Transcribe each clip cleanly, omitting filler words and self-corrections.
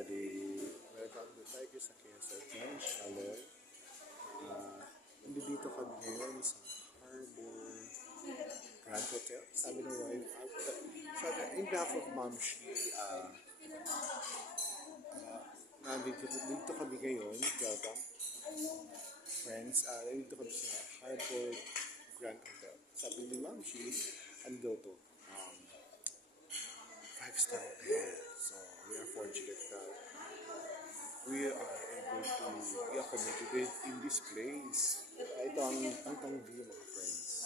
everybody! Welcome to Tigers sa KSL channel. Nandito kami ngayon sa Harbor Grand Hotel. Sabi ng wife, in behalf of Mom Shi, nandito kami ngayon. Welcome, friends. Nandito kami sa Harbor Grand Hotel. Sabi ni Mom Shi, ando to. 5-star hotel. So, we are fortunate that we are able to be accommodated in this place. Ito ang view, mga friends.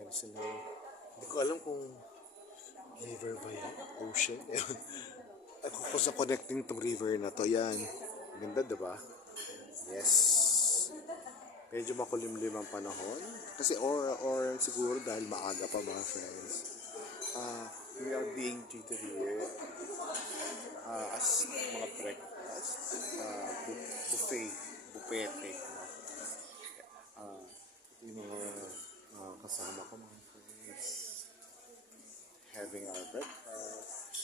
Yan sila. Hindi ko alam kung river ba yan? Ocean? Ako ko sa connecting tong river na to. Yan. Ganda, diba? Yes. Medyo makulimlim ang panahon. Kasi or siguro dahil maaga pa, mga friends. We are being treated here as mga breakfast. Buffet. Yung mga kasama ko, mga friends. Having our breakfast.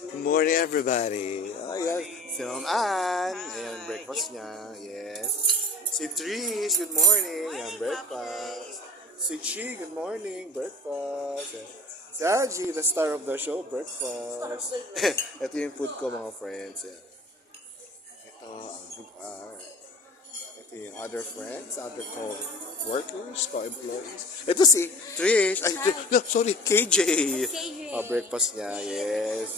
Good morning, everybody. Oh, yes. Si Ma'am Ann. Ayan, breakfast niya. Yes. Si Trish, good morning. Ayan, breakfast. Si Chi, good morning. Breakfast. Si Aji, the star of the show, breakfast. Ito yung food ko, mga friends. Ayan. Ito ang lugar. Ito yung other friends, other co-workers, co-employees. Ito si Trish. Ay, sorry, KJ. Breakfast niya, yes.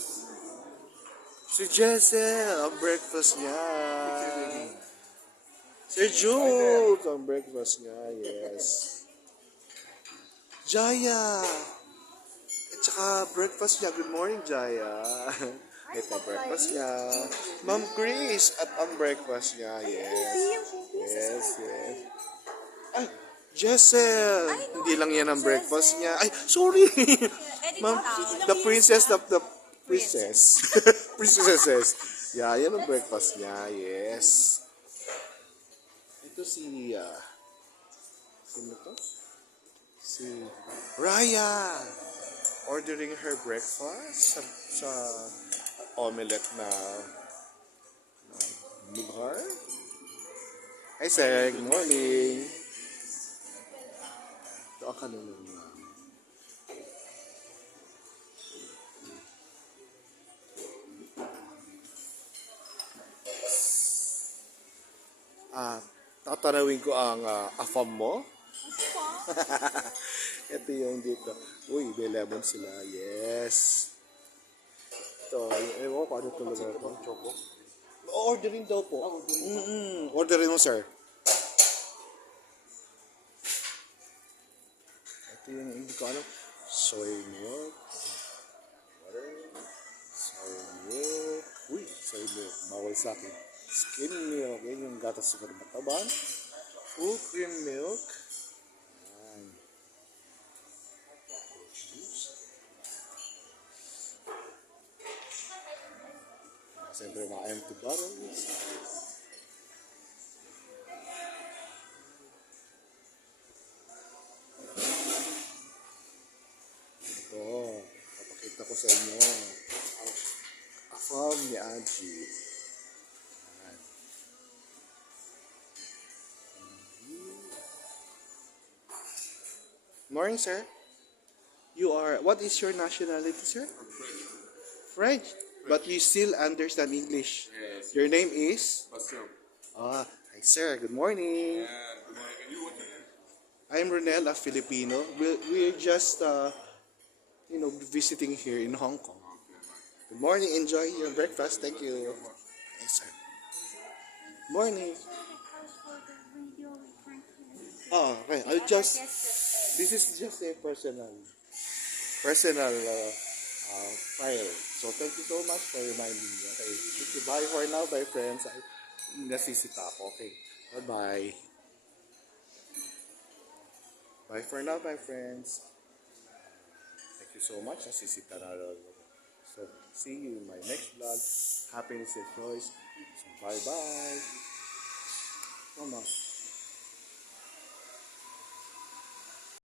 Si Jessel, ang breakfast niya. Si Jules, ang breakfast niya, yes. Jaya. At saka breakfast niya. Good morning, Jaya. Ito breakfast niya. Ma'am Chris at ang breakfast niya. Yes. Ay, Jessel. Hindi lang yan ang breakfast niya. Ay, sorry. Ma'am, the princess of the princess. Princesses. Yeah, yan ang breakfast niya. Yes. Ito si sino to? Si Raya. Ordering her breakfast sa omelette na lugar. Hi sir, good morning. Ito ang kanunong tatanawin ko ang afam mo. Ito yung dito. Uy, may lemon sila. Yes. Ito, ewan ko ano ito lugar ito. Choco. Ordering daw po. Ordering mo, sir. Ito yung hindi ko alam. Soy milk. Water. Soy milk. Uy, soy milk. Bawal sa akin. Skim milk. Yan yung gatas siguro matabang. Full cream milk. Siyempre mga empty bottles. Ito, papakita ko sa inyo ang afam ni Aji. Morning, sir. What is your nationality, sir? French. But you still understand English. Yes. Your name is? Pastor. Hi sir. Good morning. Good morning. And you, what's your name? I'm Ronel, a Filipino. We're just, visiting here in Hong Kong. Good morning. Enjoy your breakfast. Thank you. Yes, sir. Morning. Okay. This is just a personal file. So, thank you so much for reminding me. Okay. Bye for now, bye friends. Nasisita ako. Okay. Bye-bye. Bye for now, bye friends. Thank you so much. Nasisita na rin. So, see you in my next vlog. Happiness and choice. So, bye-bye. Mama.